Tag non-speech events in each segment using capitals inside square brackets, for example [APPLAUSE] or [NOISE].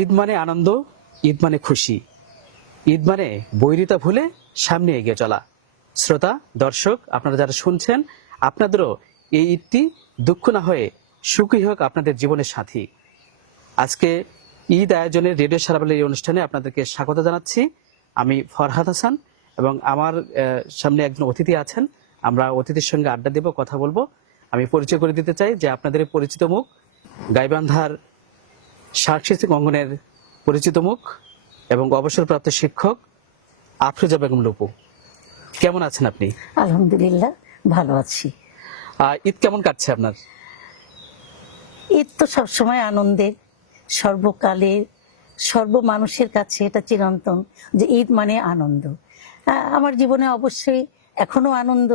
ঈদ মানে আনন্দ, ঈদ মানে খুশি। ঈদ মানে বৈরিতা ভুলে সামনে এগিয়ে চলা। শ্রোতা, দর্শক, আপনারা যারা শুনছেন, আপনাদেরও এই ঈদটি দুঃখ না হয়ে সুখী হোক আপনাদের জীবনের সাথী। আজকে ঈদ আয়োজনের রেডিও সারাবেলের এই অনুষ্ঠানে আপনাদেরকে স্বাগত জানাচ্ছি। আমি ফরহাদ হাসান এবং আমার সামনে একজন অতিথি আছেন। আমরা অতিথির সঙ্গে আড্ডা দেব, কথা বলব। আমি পরিচয় করে দিতে চাই যে আপনাদের পরিচিত মুখ, গাইবান্ধার সাংস্কৃতিক অঙ্গনের পরিচিত মুখ এবং অবসরপ্রাপ্ত শিক্ষক আফরোজা বেগম লুপু। কেমন আছেন আপনি? আলহামদুলিল্লাহ ভালো আছি। ঈদ কেমন কাটছে আপনার? ঈদ তো সবসময় আনন্দের সর্বকালের সর্ব মানুষের কাছে এটা চিরন্তন যে ঈদ মানে আনন্দ। আমার জীবনে অবশ্যই এখনও আনন্দ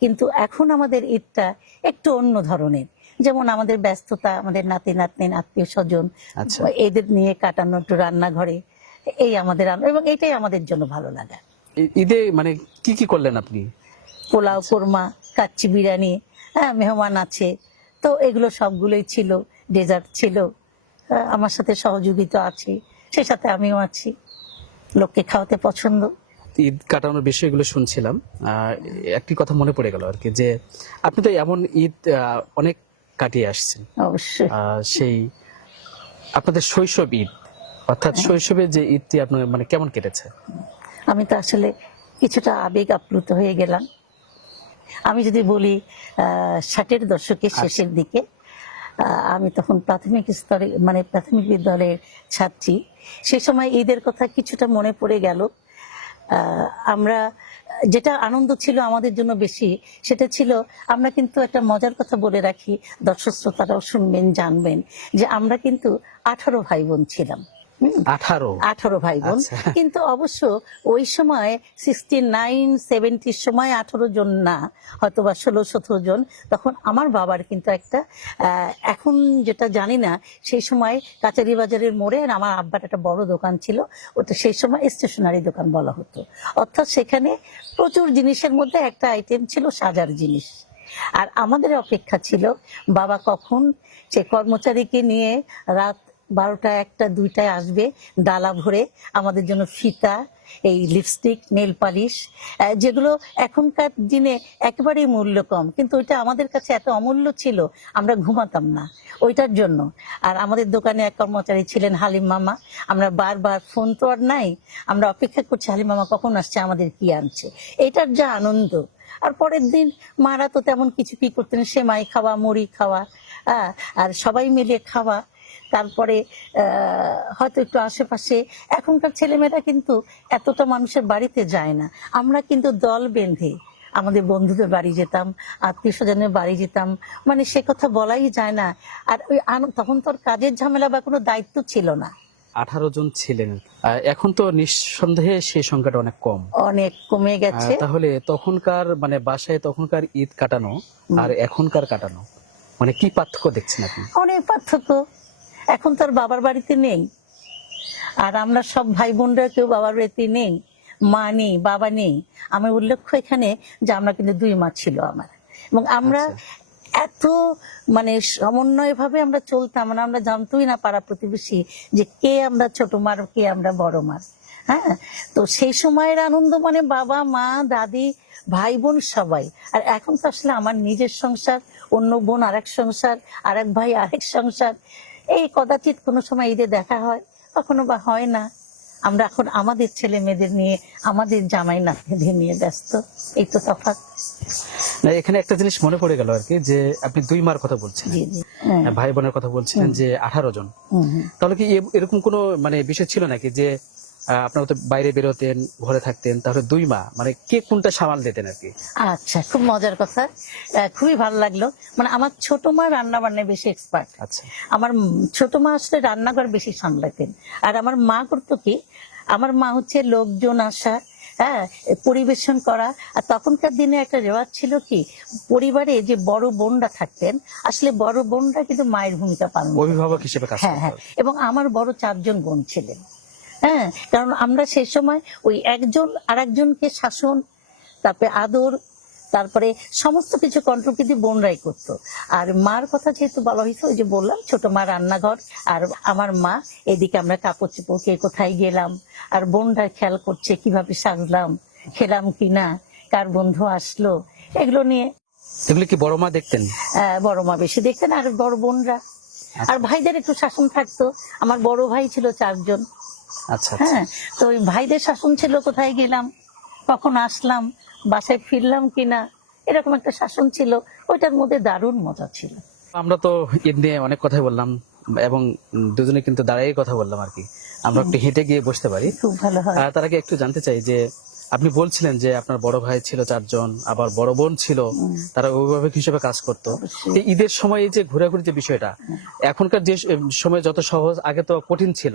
কিন্তু এখন আমাদের ঈদটা একটু অন্য ধরনের। যেমন আমাদের ব্যস্ততা আমাদের নাতি নাতনি আত্মীয় স্বজন আচ্ছা। এদের নিয়ে কাটানো একটু রান্নাঘরে এই আমাদের এবং এটাই আমাদের জন্য ভালো লাগা। ঈদে মানে কি কি করলেন আপনি? পোলাও কোরমা কাচ্চি বিরিয়ানি হ্যাঁ মেহমান আছে। তো এগুলো সবগুলোই ছিল ডেজার্ট ছিল। আহ, আমার সাথে সহযোগিতা আছে সে সাথে আমিও আছি। লোককে খাওয়াতে পছন্দ। ঈদ কাটানোর বিষয়গুলো শুনছিলাম। একটি কথা মনে পড়ে গেল আর কি যে আপনি তো এমন ঈদ অনেক কাটিয়ে আসছেন। অবশ্যই। সেই আপনাদের শৈশব ঈদ অর্থাৎ শৈশবে যে ঈদটি আপনার মানে কেমন কেটেছে? আমি তো আসলে কিছুটা আবেগ আপ্লুত হয়ে গেলাম। আমি যদি বলি ষাটের দশকের শেষের দিকে আমি তখন প্রাথমিক স্তরে মানে প্রাথমিক বিদ্যালয়ের ছাত্রী। সে সময় ঈদের কথা কিছুটা মনে পড়ে গেল। আমরা যেটা আনন্দ ছিল আমাদের জন্য বেশি, সেটা ছিল আমরা কিন্তু একটা মজার কথা বলে রাখি, দর্শক শ্রোতারাও শুনবেন, জানবেন যে আমরা কিন্তু আঠারো ভাই বোন ছিলাম? আঠারো। আঠারো ভাই বোন আচ্ছা। [LAUGHS] কিন্তু অবশ্য ওই সময় সিক্সটি নাইন সেভেন্টির সময় আঠারো জন না হয়তো বা ষোলো সতেরো জন। তখন আমার বাবার কিন্তু একটা এখন যেটা জানি না সেই সময় কাচারি বাজারের মোড়ে আমার আব্বার একটা বড় দোকান ছিল ওটা সেই সময় স্টেশনারি দোকান বলা হতো। অর্থাৎ সেখানে প্রচুর জিনিসের মধ্যে একটা আইটেম ছিল সাজার জিনিস। আর আমাদের অপেক্ষা ছিল বাবা কখন সে কর্মচারীকে নিয়ে রাত বারোটা একটা, দুইটায় আসবে ডালা ভরে। আমাদের জন্য ফিতা, এই লিপস্টিক নেল পালিশ যেগুলো এখনকার দিনে একেবারেই মূল্য কম। কিন্তু ওইটা আমাদের কাছে এত অমূল্য ছিল, আমরা ঘুমাতাম না ওইটার জন্য। আর আমাদের দোকানে এক কর্মচারী ছিলেন হালিম মামা। আমরা বারবার ফোন তো আর নাই, আমরা অপেক্ষা করছি, হালিম মামা, কখন আসছে? আমাদের কি আনছে? এটার যা আনন্দ। আর পরের দিন মারা তো তেমন কিছু কি করতেন? সেমাই খাওয়া, মুড়ি খাওয়া আর সবাই মিলে খাওয়া। তারপরে আহ, হয়তো একটু আশেপাশে। এখনকার ছেলেমেয়েরা কিন্তু এতটা মানুষের বাড়িতে যায় না। আমরা কিন্তু দল বেঁধে আমাদের বন্ধুদের বাড়ি যেতাম আত্মীয় স্বজনের বাড়ি যেতাম। মানে সে কথা বলাই যায় না। আর ওই তখন তো কাজের ঝামেলা বা কোনো দায়িত্ব ছিল না। আঠারো জন ছিলেন। এখন তো নিঃসন্দেহে সেই সংখ্যাটা অনেক কম। অনেক কমে গেছে। তাহলে তখনকার মানে বাসায় তখনকার ঈদ কাটানো আর এখনকার কাটানো মানে কি পার্থক্য দেখছেন আপনি? অনেক পার্থক্য। এখন তো আর বাবার বাড়িতে নেই। আর আমরা সব ভাই বোনরা কেউ বাবার বাড়িতে নেই মা নেই বাবা নেই। আমার উল্লেখ্য এখানে যে আমরা কিন্তু দুই মা ছিল আমার। এবং আমরা এত মানে সমন্বয় ভাবে আমরা চলতাম মানে আমরা জানতোই না পাড়া প্রতিবেশী যে কে আমরা ছোট মার কে আমরা বড় মার হ্যাঁ? তো সেই সময়ের আনন্দ মানে বাবা মা দাদি ভাই বোন সবাই। আর এখন তো আসলে আমার নিজের সংসার অন্য বোন আরেক সংসার আরেক ভাই আরেক সংসার। এই কদাচিৎ কোনো সময় ঈদে দেখা হয় কখনো বা হয় না। আমরা এখন আমাদের ছেলে মেয়েদের নিয়ে আমাদের জামাই নাতিদের নিয়ে ব্যস্ত। এই তো তফাৎ। না এখানে একটা জিনিস মনে পড়ে গেল আর কি যে আপনি দুই মার কথা বলছেন হ্যাঁ। ভাই বোনের কথা বলছিলেন যে আঠারো জন। তাহলে কি এরকম কোনো মানে বিষয় ছিল নাকি যে আপনারা তো বাইরে বেরোতেন ঘরে থাকতেন তাহলে দুই মা মানে কে কোনটা সামাল দিতেন আর কি? আচ্ছা খুব মজার কথা। খুবই ভালো লাগল। মানে আমার ছোট মা রান্না বান্নায় বেশি এক্সপার্ট আচ্ছা। আমার ছোট মা আসলে রান্নাঘর বেশি সামলাতেন। আর আমার মা করতো কি আমার মা হচ্ছে লোকজন আসা হ্যাঁ পরিবেশন করা। আর তখনকার দিনে একটা রেওয়াজ ছিল কি পরিবারে যে বড় বোনরা থাকতেন আসলে বড় বোনরা কিন্তু মায়ের ভূমিকা পালন অভিভাবক হিসেবে হ্যাঁ হ্যাঁ। এবং আমার বড় চারজন বোন ছিলেন। হ্যাঁ কারণ আমরা সেই সময় ওই একজন আরেকজনকে শাসন তারপরে আদর তারপরে সমস্ত কিছু কন্ট্রোল কিন্তু বোনরাই করতো। আর মার কথা যেহেতু বলা হয়েছে ওই যে বললাম ছোট মা রান্নাঘর আর আমার মা এদিকে আমরা কাপড় চোপড় কে কোথায় গেলাম আর বোনরা খেয়াল করছে কীভাবে সাজলাম খেলাম কিনা কার বন্ধু আসলো এগুলো নিয়ে এগুলো কি বড় মা দেখতেন? আহ, বড় মা বেশি দেখতেন আর বড় বোনরা। আর ভাইদের একটু শাসন থাকতো। আমার বড় ভাই ছিল চারজন। আচ্ছা আচ্ছা হ্যাঁ তো ওই ভাইদের শাসন ছিল কোথায় গেলাম? কখন আসলাম? বাসায় ফিরলাম কিনা? এরকম একটা শাসন ছিল। ওইটার মধ্যে দারুণ মজা ছিল। আমরা তো ঈদ নিয়ে অনেক কথাই বললাম এবং দুজনে কিন্তু দাঁড়িয়ে কথা বললাম আর কি। আমরা একটু হেঁটে গিয়ে বসতে পারি। খুব ভালো হয়। তার আগে একটু জানতে চাই যে আপনি বলছিলেন যে আপনার বড় ভাই ছিল চারজন আবার বড় বোন ছিল তারা অভিভাবক হিসেবে কাজ করতো। ঈদের সময় এই যে ঘোরাঘুরি যে বিষয়টা এখনকার যে সময় যত সহজ আগে তো কঠিন ছিল।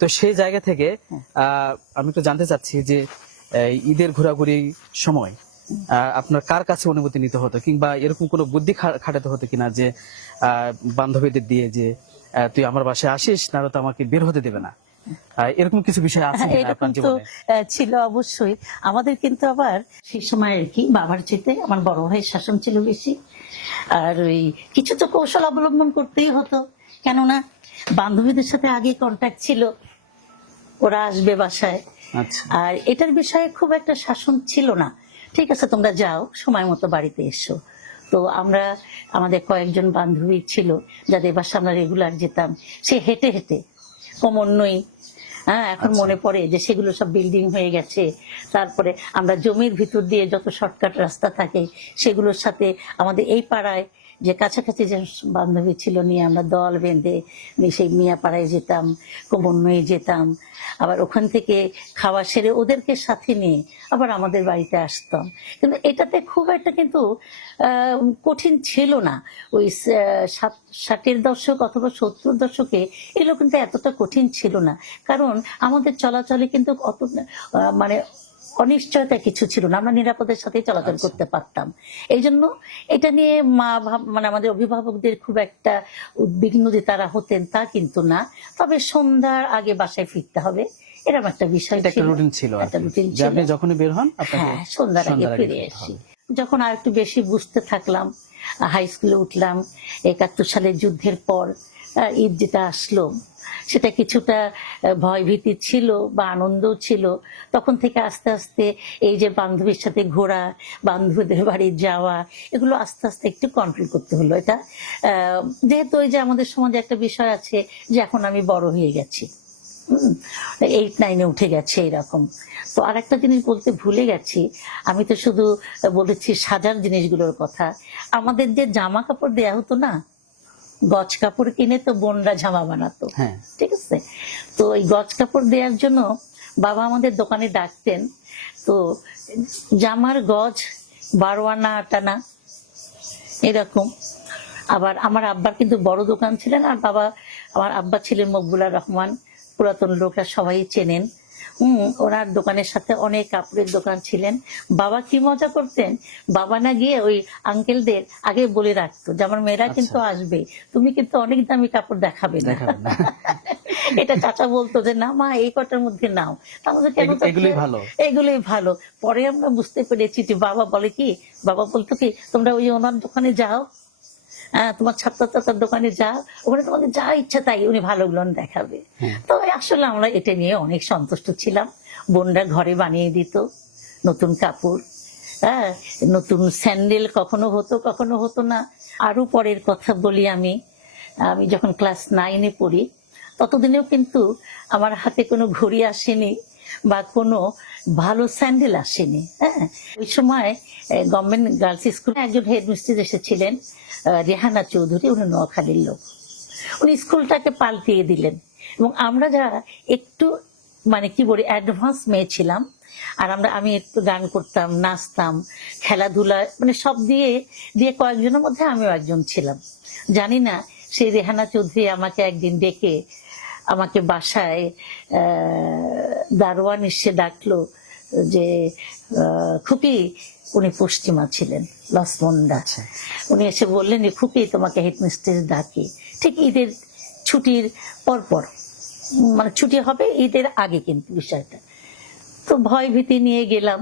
তো সেই জায়গা থেকে আহ, আমি একটু জানতে চাচ্ছি যে ঈদের ঘোরাঘুরি সময় আহ, আপনার কার কাছে অনুমতি নিতে হতো? কিংবা এরকম কোনো বুদ্ধি খাটাতে হতো কিনা যে আহ, বান্ধবীদের দিয়ে যে তুই আমার বাসায় আসিস না তো আমাকে বের হতে দেবে না? এরকম কিছু বিষয় আছে এরকম তো ছিল অবশ্যই। আমাদের কিন্তু আবার সেই সময় আর কি বাবার চেতে আমার বড় ভাইয়ের শাসন ছিল বেশি। আর ওই কিছু তো কৌশল অবলম্বন করতেই হতো। কেননা বান্ধবীদের সাথে আগে কন্ট্যাক্ট ছিল। ওরা আসবে বাসায়। আচ্ছা। আর এটার বিষয়ে খুব একটা শাসন ছিল না। ঠিক আছে তোমরা যাও সময় মতো বাড়িতে এসো। তো আমরা আমাদের কয়েকজন বান্ধবী ছিল যাদের বাসা আমরা রেগুলার যেতাম। সে হেঁটে হেঁটে কমন্যই হ্যাঁ এখন আচ্ছা। মনে পড়ে যে সেগুলো সব বিল্ডিং হয়ে গেছে তারপরে আমরা জমির ভিতর দিয়ে যত শর্টকাট রাস্তা থাকে সেগুলোর সাথে আমাদের এই পাড়ায় যে কাছাকাছি যে বান্ধবী ছিল নিয়ে আমরা দল বেঁধে সেই মিয়াপাড়ায় যেতাম কোমন্নয়ে যেতাম। আবার ওখান থেকে খাওয়া সেরে ওদেরকে সাথে নিয়ে আবার আমাদের বাড়িতে আসতাম। কিন্তু এটাতে খুব একটা কিন্তু কঠিন ছিল না। ওই স- ষাট ষাটের দশক অথবা সত্তর দশকে এগুলো কিন্তু এতটা কঠিন ছিল না। কারণ আমাদের চলাচলে কিন্তু অত মানে অনিশ্চয়তা কিছু ছিল না। আমরা নিরাপদের সাথে চলাচল আচ্ছা। করতে পারতাম। এই জন্য এটা নিয়ে মা মানে আমাদের অভিভাবকদের খুব একটা উদ্বিগ্ন যে তারা হতেন তা কিন্তু না। তবে সন্ধ্যার আগে বাসায় ফিরতে হবে এরকম একটা বিষয় ছিল। রুটিন আপনি যখনই বের হন হ্যাঁ সন্ধ্যার আগে ফিরে আসি। যখন আর একটু বেশি বুঝতে থাকলাম হাই স্কুলে উঠলাম একাত্তর সালের যুদ্ধের পর ঈদ যেটা আসলো, সেটা কিছুটা ভয়ভীতি ছিল বা আনন্দ ছিল। তখন থেকে আস্তে আস্তে এই যে বান্ধবীর সাথে ঘোরা, বান্ধবীদের বাড়ি যাওয়া, এগুলো আস্তে আস্তে একটু কন্ট্রোল করতে হলো। এটা যেহেতু ওই যে আমাদের সমাজে একটা বিষয় আছে যে এখন আমি বড় হয়ে গেছি। এইট নাইনে উঠে গেছে এরকম। তো আর একটা জিনিস বলতে ভুলে গেছি, আমি তো শুধু বলেছি সাজার জিনিসগুলোর কথা। আমাদের যে জামা কাপড় দেয়া হতো না গজ কাপড় কিনে তো বোনরা জামা বানাতো। হ্যাঁ। ঠিক আছে? তো এই গজ কাপড় দেওয়ার জন্য বাবা আমাদের দোকানে ডাকতেন। তো জামার গজ বারো আনা আট আনা এরকম। আবার আমার আব্বার কিন্তু বড় দোকান ছিলেন আর বাবা আমার আব্বা ছিলেন মকবুলার রহমান। পুরাতন লোকরা সবাই চেনেন। হম ওনার দোকানের সাথে অনেক কাপড়ের দোকান ছিলেন। বাবা কি মজা করতেন? বাবা না গিয়ে ওই আঙ্কেলদের আগে বলে রাখতো যে আমার মেয়েরা কিন্তু আসবে। তুমি কিন্তু অনেক দামি কাপড় দেখাবে না। [LAUGHS] এটা চাচা বলতো যে না মা এই কটার মধ্যে নাও। আমাদের কেন এগুলোই ভালো। এগুলোই ভালো। পরে আমরা বুঝতে পেরেছি যে বাবা বলে কি বাবা বলতো কি তোমরা ওই ওনার দোকানে যাও তোমার ছাত্র তার দোকানে যা ওখানে তোমাদের যা ইচ্ছা তাই উনি ভালোগুলো দেখাবে। হ্যাঁ। তো আসলে আমরা এটা নিয়ে অনেক সন্তুষ্ট ছিলাম। বোনরা ঘরে বানিয়ে দিত নতুন কাপড় হ্যাঁ নতুন স্যান্ডেল কখনো হতো কখনো হতো না। আরও পরের কথা বলি আমি আমি যখন ক্লাস নাইনে পড়ি ততদিনেও কিন্তু আমার হাতে কোনো ঘড়ি আসেনি। বা কোনো ভালো স্যান্ডেল আসেনি হ্যাঁ? ওই সময় গভর্নমেন্ট গার্লস স্কুলে একজন হেডমিস্ট্রেস এসেছিলেন রেহানা চৌধুরী, উনি নোয়াখালীর লোক। উনি স্কুলটাকে পাল্টিয়ে দিলেন। এবং আমরা যারা একটু মানে কি বলি অ্যাডভান্স মেয়ে ছিলাম, আর আমরা, আমি একটু গান করতাম, নাচতাম, খেলাধুলা মানে সব দিয়ে দিয়ে কয়েকজনের মধ্যে আমিও একজন ছিলাম। জানি না, সেই রেহানা চৌধুরী আমাকে একদিন ডেকে আমাকে বাসায় দারোয়ান এসে ডাকলো যে খুকি উনি পশ্চিমা ছিলেন লসমন্দা আচ্ছা। উনি এসে বললেন যে খুকি তোমাকে হেডমিস্ট্রেস ডাকে। ঠিক ঈদের ছুটির পরপর মানে ছুটি হবে ঈদের আগে কিন্তু বিষয়টা। তো ভয় ভীতি নিয়ে গেলাম।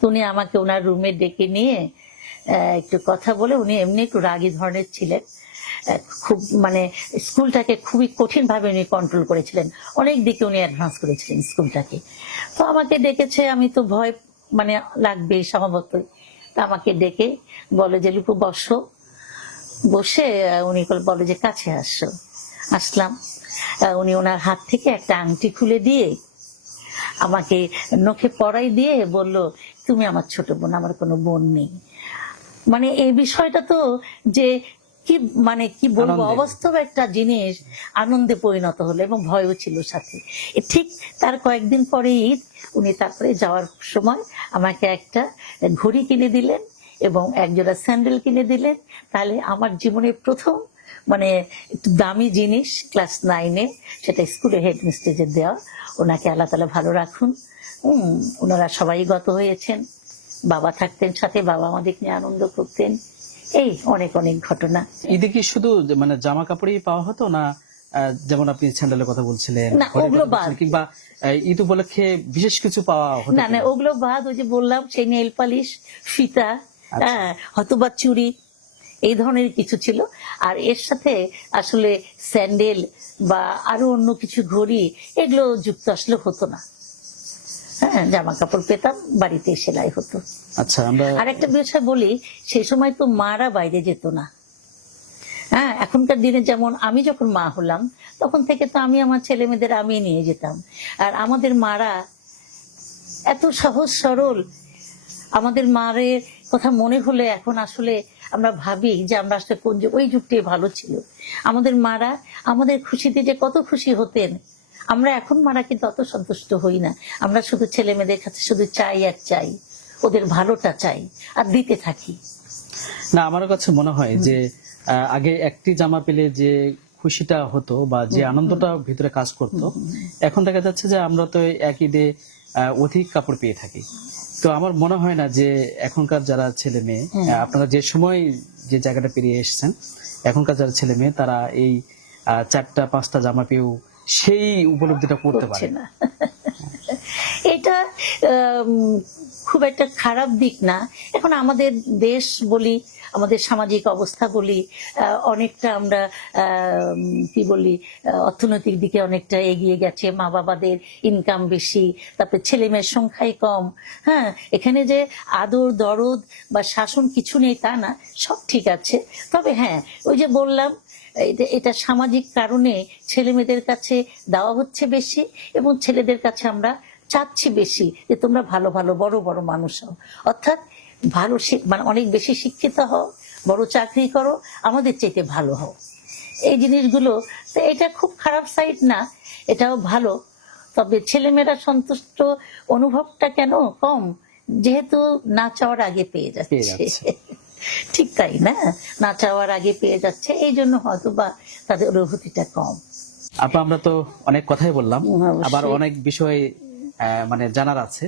উনি আমাকে ওনার রুমে ডেকে নিয়ে একটু কথা বলে উনি এমনি একটু রাগী ধরনের ছিলেন। খুব মানে স্কুলটাকে খুবই কঠিন ভাবে উনি কন্ট্রোল করেছিলেন। অনেক দিকে উনি অ্যাডভান্স করেছিলেন স্কুলটাকে। তো আমাকে ডেকেছে, আমি তো ভয় মানে লাগবে স্বভাবতই। তা আমাকে ডেকে বলে যে লুকু বসো। বসে উনি বলে যে, কাছে আসো। আসলাম। উনি ওনার হাত থেকে একটা আংটি খুলে দিয়ে আমাকে নখে পড়াই দিয়ে বলল, তুমি আমার ছোট বোন, আমার কোনো বোন নেই। মানে এই বিষয়টা তো যে কি মানে কি বলব অবাস্তব একটা জিনিস আনন্দে পরিণত হলো এবং ভয়ও ছিল সাথে। ঠিক তার কয়েকদিন পরে ঈদ উনি তারপরে যাওয়ার সময় আমাকে একটা ঘড়ি কিনে দিলেন এবং একজোড়া স্যান্ডেল কিনে দিলেন। তাহলে আমার জীবনের প্রথম মানে একটু দামি জিনিস ক্লাস নাইনে সেটা স্কুলে হেড মিস্ট্রেজের দেওয়া। ওনাকে আল্লাহ তালা ভালো রাখুন। উম, ওনারা সবাই গত হয়েছেন। বাবা থাকতেন সাথে বাবা আমাদের নিয়ে আনন্দ করতেন। এই অনেক অনেক ঘটনা ঈদে কি শুধু মানে জামা কাপড়ই পাওয়া হতো না যেমন আপনি স্যান্ডেলের কথা বলছিলেন ওগুলো বাদ। কিংবা ঈদ উপলক্ষে বিশেষ কিছু পাওয়া হতো না না ওগুলো বাদ ওই যে বললাম সেই নেল পালিশ ফিতা আচ্ছা। হ্যাঁ হয়তো বা চুড়ি এই ধরনের কিছু ছিল আর এর সাথে আসলে স্যান্ডেল বা আরও অন্য কিছু ঘড়ি এগুলো যুক্ত আসলে হতো না হ্যাঁ জামা কাপড় পেতাম বাড়িতে সেলাই হতো। আচ্ছা আমরা আর একটা বিষয় বলি সেই সময় তো মারা বাইরে যেত না। হ্যাঁ এখনকার দিনে যেমন আমি যখন মা হলাম তখন থেকে তো আমি আমার ছেলে মেয়েদের আমি নিয়ে যেতাম। আর আমাদের মারা এত সহজ সরল। আমাদের মারের কথা মনে হলে এখন আসলে আমরা ভাবি যে আমরা আসলে কোন যুগ- ওই যুগটাই ভালো ছিল। আমাদের মারা আমাদের খুশিতে যে কত খুশি হতেন আমরা এখন মারা কিন্তু অত সন্তুষ্ট হই না। আমরা শুধু ছেলে মেয়েদের কাছে শুধু চাই আর চাই। ওদের ভালোটা চাই আর দিতে থাকি। না আমার কাছে মনে হয় যে আগে একটি জামা পেলে যে খুশিটা হতো বা যে আনন্দটা ভিতরে কাজ করত এখন দেখা যাচ্ছে যে আমরা তো এক ঈদে অধিক কাপড় পেয়ে থাকি। তো আমার মনে হয় না যে এখনকার যারা ছেলে মেয়ে আপনারা যে সময় যে জায়গাটা পেরিয়ে এসেছেন এখনকার যারা ছেলে মেয়ে তারা এই চারটা পাঁচটা জামা পেয়েও সেই উপলব্ধিটা করতে পারে না। এটা খুব একটা খারাপ দিক না। এখন আমাদের দেশ বলি আমাদের সামাজিক অবস্থা বলি অনেকটা আমরা আহ, কি বলি অর্থনৈতিক দিকে অনেকটা এগিয়ে গেছে। মা বাবাদের ইনকাম বেশি তারপরে ছেলে মেয়ের সংখ্যাই কম। হ্যাঁ এখানে যে আদর দরদ বা শাসন কিছু নেই তা না সব ঠিক আছে। তবে হ্যাঁ ওই যে বললাম এটা- সামাজিক কারণে ছেলে মেয়েদের কাছে দেওয়া হচ্ছে বেশি এবং ছেলেদের কাছে আমরা চাচ্ছি বেশি যে তোমরা ভালো ভালো বড় বড় মানুষ হও। অর্থাৎ ভালো মানে অনেক বেশি শিক্ষিত হও বড় চাকরি করো আমাদের চাইতে ভালো হও। এই জিনিসগুলো তো এটা খুব খারাপ সাইড না এটাও ভালো। তবে ছেলেমেয়েরা সন্তুষ্ট অনুভবটা কেন কম? যেহেতু না চাওয়ার আগে পেয়ে যাচ্ছে। ঠিক তাই না? না চাওয়ার আগে পেয়ে যাচ্ছে এই জন্য হয়তো বা তাদের অনুভূতিটা কম। আপা আমরা তো অনেক কথাই বললাম। আবার অনেক বিষয় মানে জানার আছে।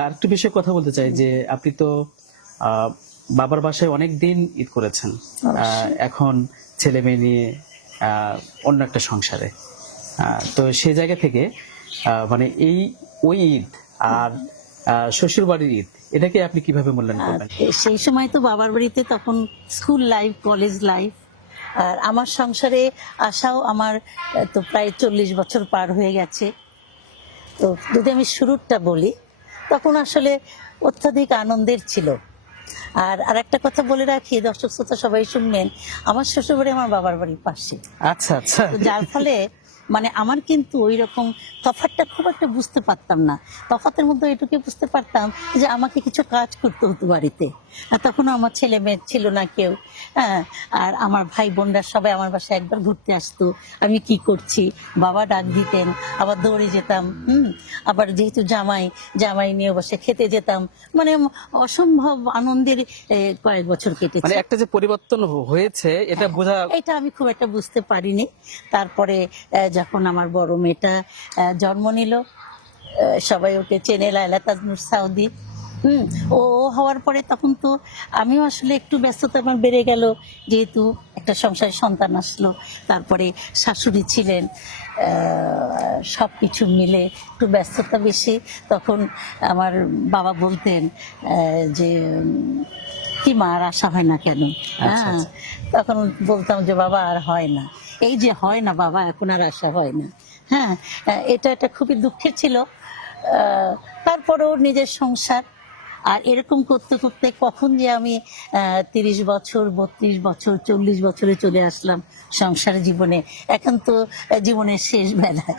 আর একটু বিষয়ে কথা বলতে চাই যে আপনি তো বাবার বাসায় অনেক দিন ঈদ করেছেন। এখন ছেলে মেয়ে নিয়ে অন্য একটা সংসারে। তো সেই জায়গা থেকে মানে এই ওই ঈদ আর শ্বশুর বাড়ির ঈদ এটাকে আপনি কীভাবে মূল্যায়ন আর করবেন? সেই সময় তো বাবার বাড়িতে তখন স্কুল লাইফ কলেজ লাইফ। আর আমার সংসারে আসাও আমার তো প্রায় চল্লিশ বছর পার হয়ে গেছে। তো যদি আমি শুরুরটা বলি তখন আসলে অত্যাধিক আনন্দের ছিল। আর আর একটা কথা বলে রাখি দর্শক শ্রোতা সবাই শুনবেন আমার শ্বশুরবাড়ি আমার বাবার বাড়ির পাশে। আচ্ছা আচ্ছা। যার ফলে মানে আমার কিন্তু ওই রকম তফাৎটা খুব একটা বুঝতে পারতাম না। তফাতের মধ্যে এটুকু বুঝতে পারতাম যে আমাকে কিছু কাজ করতে হতো বাড়িতে। আর তখনও আমার ছেলে মেয়ে ছিল না কেউ। হ্যাঁ আর আমার ভাই বোনরা সবাই আমার বাসায় একবার ঘুরতে আসতো। আমি কি করছি? বাবা ডাক দিতেন আবার দৌড়ে যেতাম হুম? আবার যেহেতু জামাই জামাই নিয়ে বসে খেতে যেতাম। মানে অসম্ভব আনন্দের কয়েক বছর কেটেছে। মানে একটা যে পরিবর্তন হয়েছে এটা বোঝা এটা আমি খুব একটা বুঝতে পারিনি। তারপরে যখন আমার বড় মেয়েটা জন্ম নিল সবাই ওকে চেনে লাইলা তাজনুর সাউদি। হুম, ও হওয়ার পরে তখন তো আমিও আসলে একটু ব্যস্ততা আমার বেড়ে গেল, যেহেতু একটা সংসারে সন্তান আসলো, তারপরে শাশুড়ি ছিলেন সব কিছু মিলে একটু ব্যস্ততা বেশি। তখন আমার বাবা বলতেন যে কি মা আর আশা হয় না কেন? আচ্ছা, হ্যাঁ। আচ্ছা। তখন বলতাম যে বাবা আর হয় না। এই যে হয় না বাবা এখন আর আশা হয় না। হ্যাঁ এটা একটা খুবই দুঃখের ছিল। তারপরেও নিজের সংসার। আর এরকম করতে করতে কখন যে আমি তিরিশ বছর বত্রিশ বছর চল্লিশ বছরে চলে আসলাম সংসার জীবনে। এখন তো জীবনের শেষ বেলায়।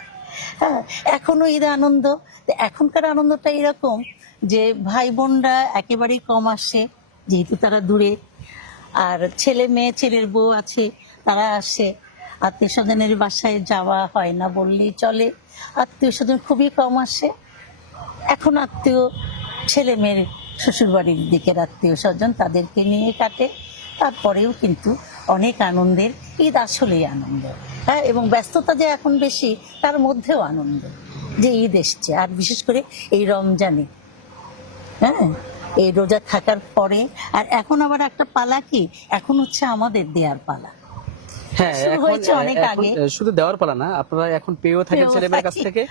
হ্যাঁ এখনও এর আনন্দ। তো এখনকার আনন্দটা এরকম যে ভাই বোনরা একেবারেই কম আসে। যেহেতু তারা দূরে। আর ছেলে মেয়ে, ছেলের বউ আছে, তারা আসে। আত্মীয় স্বজনের বাসায় যাওয়া হয় না বললেই চলে। আত্মীয় স্বজন খুবই কম আসে। এখন আত্মীয় ছেলে মেয়ের শ্বশুর বাড়ির দিকের আত্মীয় স্বজন তাদেরকে নিয়ে কাটে। তারপরেও কিন্তু অনেক আনন্দের, ঈদ আসলেই আনন্দ। হ্যাঁ এবং ব্যস্ততা যে এখন বেশি, তার মধ্যেও আনন্দ যে ঈদ এসছে। আর বিশেষ করে এই রমজানে। হ্যাঁ এই রোজা থাকার পরে। আর এখন আবার একটা পালা কি? এখন হচ্ছে আমাদের দেয়ার পালা। হ্যাঁ শুধু দেওয়ার পালা না আপনারা এখন পেয়েও থাকেন পেয়েও ছেলে মেয়ের কাছ থেকে।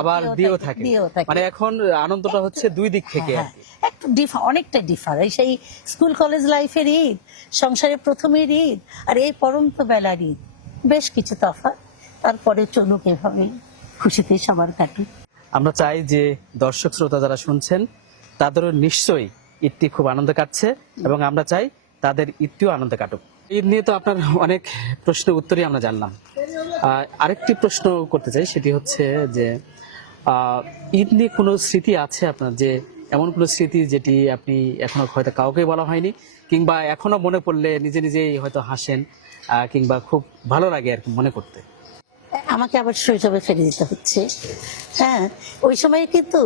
আবার দিয়েও থাকে মানে এখন আনন্দটা হচ্ছে দুই দিক থেকে হ্যাঁ, কি। একটু ডিফার অনেকটা ডিফার এই সেই স্কুল কলেজ লাইফের ঈদ সংসারের প্রথমের ঈদ আর এই পরন্ত বেলার ঈদ। বেশ কিছু তফাৎ তারপরে চলুক এভাবে খুশিতে সবার কাটুক। আমরা চাই যে দর্শক শ্রোতা যারা শুনছেন তাদেরও নিশ্চয়ই ঈদটি খুব আনন্দ কাটছে এবং আমরা চাই তাদের ঈদটিও আনন্দ কাটুক। ঈদ নিয়ে তো আপনার অনেক প্রশ্নের উত্তরই আমরা জানলাম। আরেকটি প্রশ্ন করতে চাই, সেটি হচ্ছে যে ঈদ নিয়ে কোনো স্মৃতি আছে আপনার? যে, এমন কোনো স্মৃতি যেটি আপনি এখনও হয়তো কাউকে বলা হয়নি, কিংবা এখনও মনে পড়লে নিজে নিজেই হয়তো হাসেন কিংবা খুব ভালো লাগে আর কি মনে করতে? আমাকে আবার শৈশবে ফেলে দিতে হচ্ছে। হ্যাঁ ওই সময় কিন্তু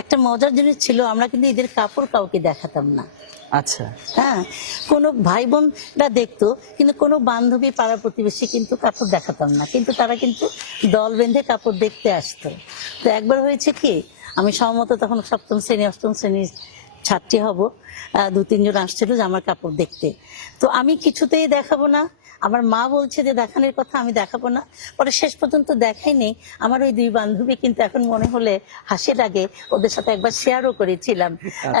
একটা মজার জিনিস ছিল আমরা কিন্তু ঈদের কাপড় কাউকে দেখাতাম না। আচ্ছা। হ্যাঁ কোনো ভাই বোনরা দেখতো কিন্তু কোনো বান্ধবী পাড়া প্রতিবেশী কিন্তু কাপড় দেখাতাম না কিন্তু তারা কিন্তু দল বেঁধে কাপড় দেখতে আসতো। তো একবার হয়েছে কি আমি সম্ভবত তখন সপ্তম শ্রেণি অষ্টম শ্রেণির ছাত্রী হব দু তিনজন আসছিল যে আমার কাপড় দেখতে। তো আমি কিছুতেই দেখাবো না আমার মা বলছে যে দেখানোর কথা আমি দেখাবো না। পরে শেষ পর্যন্ত দেখাইনি আমার ওই দুই বান্ধবী কিন্তু এখন মনে হলে হাসি লাগে। ওদের সাথে একবার শেয়ারও করেছিলাম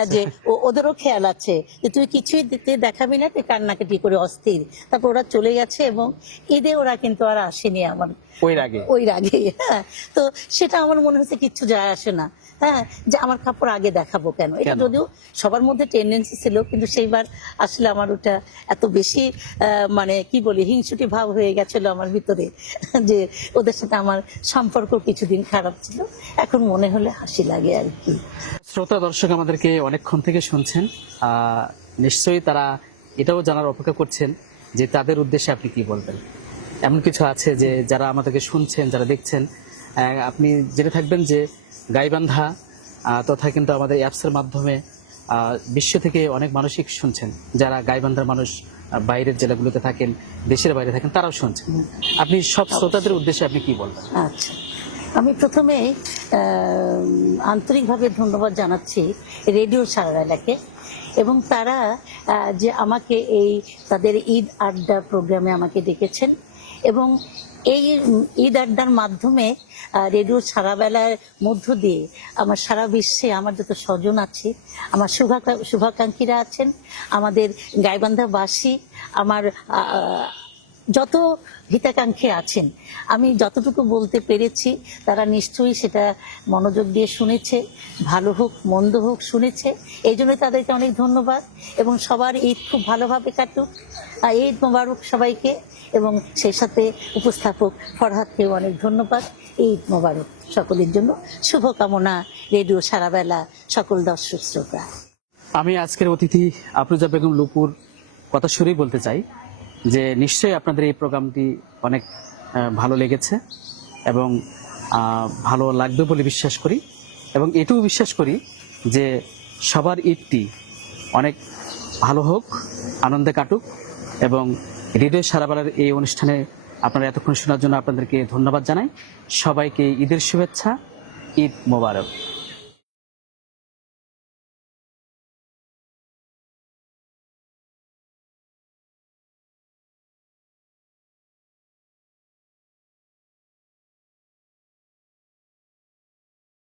যে ও- ওদেরও খেয়াল আছে যে তুই কিছুই দিতে দেখাবি না তুই কান্নাকাটি করে অস্থির। তারপর ওরা চলে গেছে এবং ঈদে ওরা কিন্তু আর আসেনি আমার ওই আগে ওই রাগে হ্যাঁ। তো সেটা আমার মনে হচ্ছে কিচ্ছু যায় আসে না হ্যাঁ। যে আমার কাপড় আগে দেখাবো কেন? এটা যদিও সবার মধ্যে টেন্ডেন্সি ছিল কিন্তু সেইবার আসলে আমার ওটা এত বেশি মানে কি বলি হিংসুটি ভাব হয়ে গেছিল আমার ভিতরে যে ওদের সাথে আমার সম্পর্ক কিছুদিন খারাপ ছিল। এখন মনে হলে হাসি লাগে আর কি। শ্রোতা দর্শক আমাদেরকে অনেকক্ষণ থেকে শুনছেন। আহ, নিশ্চয়ই তারা এটাও জানার অপেক্ষা করছেন যে তাদের উদ্দেশ্যে আপনি কি বলবেন? এমন কিছু আছে যে যারা আমাদেরকে শুনছেন যারা দেখছেন আপনি জেনে থাকবেন যে গাইবান্ধা তথা কিন্তু আমাদের অ্যাপসের মাধ্যমে বিশ্ব থেকে অনেক মানুষই শুনছেন। যারা গাইবান্ধার মানুষ বাইরের জেলাগুলোতে থাকেন দেশের বাইরে থাকেন তারাও শুনছেন। আপনি সব শ্রোতাদের উদ্দেশ্যে আপনি কি বলবেন? আচ্ছা। আমি প্রথমে আন্তরিকভাবে ধন্যবাদ জানাচ্ছি রেডিও সারারালাকে এবং তারা যে আমাকে এই তাদের ঈদ আড্ডা প্রোগ্রামে আমাকে ডেকেছেন। এবং এই ঈদ আড্ডার মাধ্যমে রেডিও সারাবেলার মধ্য দিয়ে আমার সারা বিশ্বে আমার যত স্বজন আছে, আমার শুভাকা- শুভাকাঙ্ক্ষীরা আছেন, আমাদের গাইবান্ধাবাসী, আমার যত হিতাকাঙ্ক্ষী আছেন, আমি যতটুকু বলতে পেরেছি, তারা নিশ্চয়ই সেটা মনোযোগ দিয়ে শুনেছে, ভালো হোক, মন্দ হোক, শুনেছে। এই জন্য তাদেরকে অনেক ধন্যবাদ এবং সবার ঈদ খুব ভালোভাবে কাটুক। ঈদ মোবারক সবাইকে এবং সেই সাথে উপস্থাপক ফরহাদকেও অনেক ধন্যবাদ। ঈদ মোবারক সকলের জন্য শুভকামনা রেডিও সারাবেলা সকল দর্শক শ্রোতা। আমি আজকের অতিথি আফরোজা বেগম লুপুর কথা শুনেই বলতে চাই। যে নিশ্চয়ই আপনাদের এই প্রোগ্রামটি অনেক ভালো লেগেছে এবং ভালো লাগবে বলে বিশ্বাস করি এবং এটুকু বিশ্বাস করি যে সবার ঈদটি অনেক ভালো হোক, আনন্দে কাটুক এবং রেডিও সারাবেলার এই অনুষ্ঠানে আপনারা এতক্ষণ শোনার জন্য আপনাদেরকে ধন্যবাদ জানাই। সবাইকে ঈদের শুভেচ্ছা, ঈদ মোবারক।